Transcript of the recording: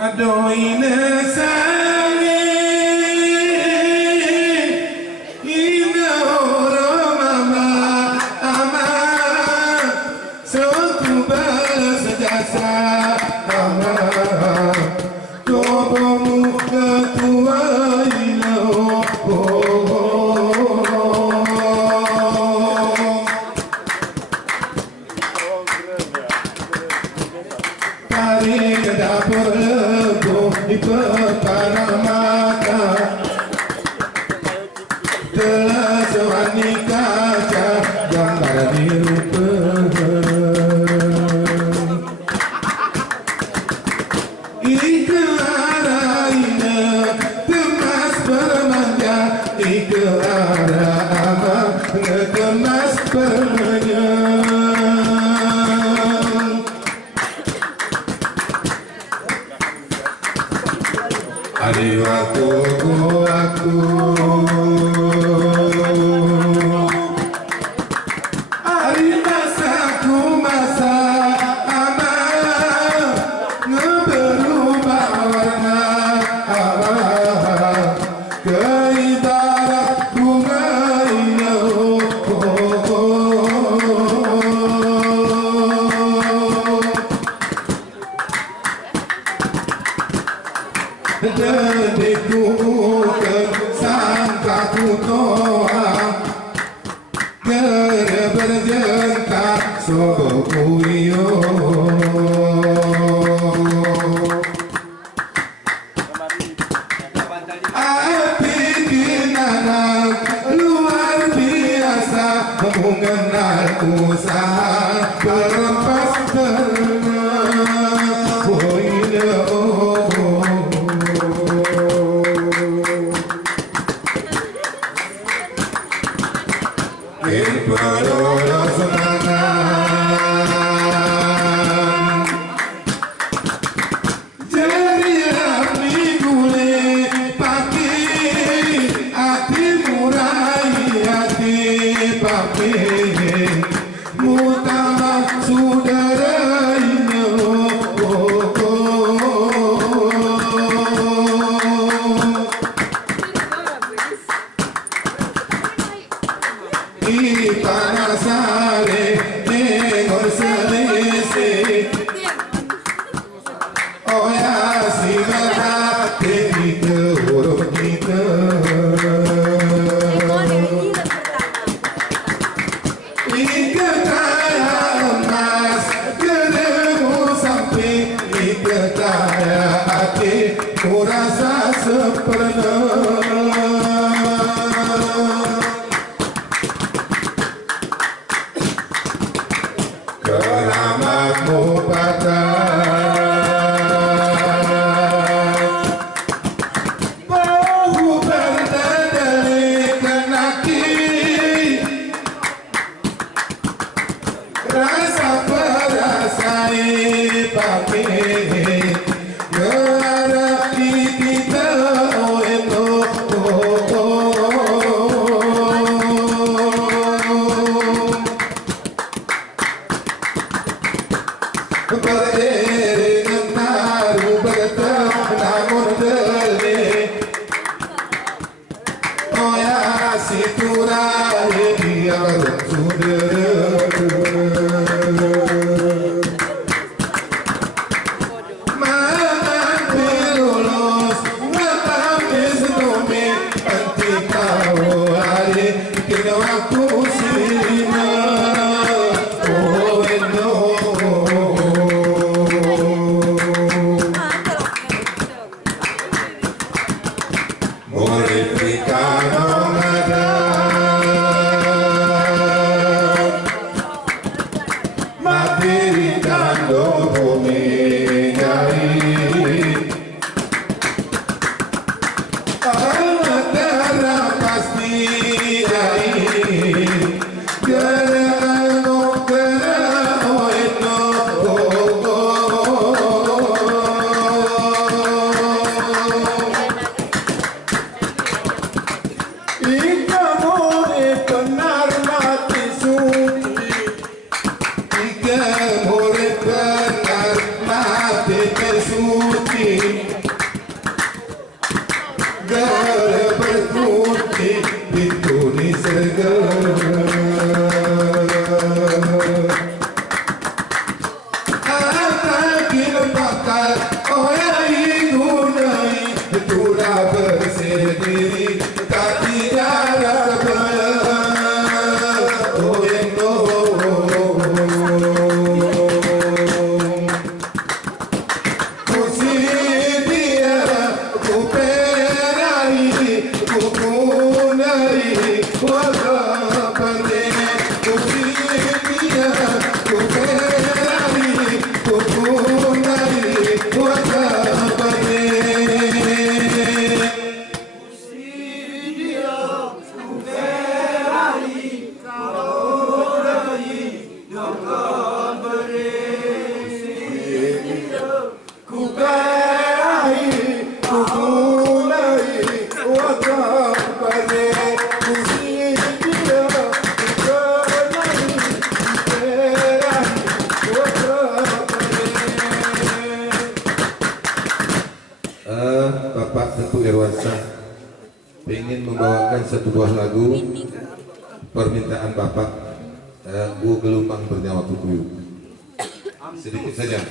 Aduh inesani ina mama ama suatu bersejasa ama tobomu ketua ilau tarik dapur di perkara mata telah sewani kaca gambar dirupa ikaraina temas bermanja ikara ama ngekemas bermanja Hari waktu hari masaku masa aman ngeberubah warna keibarat bunga inau dedekku sangka ku toa kere berjentak soboku iyo api kinanang luar biasa mengenal usaha berempas ternak kurasa keramatmu patah bahu berdadari kenaki rasa perasai pakai Bapak Teguh Irwansyah ingin membawakan satu buah lagu permintaan Bapak, Bu Gelombang Bernyawa Kukuyuk. Sedikit saja.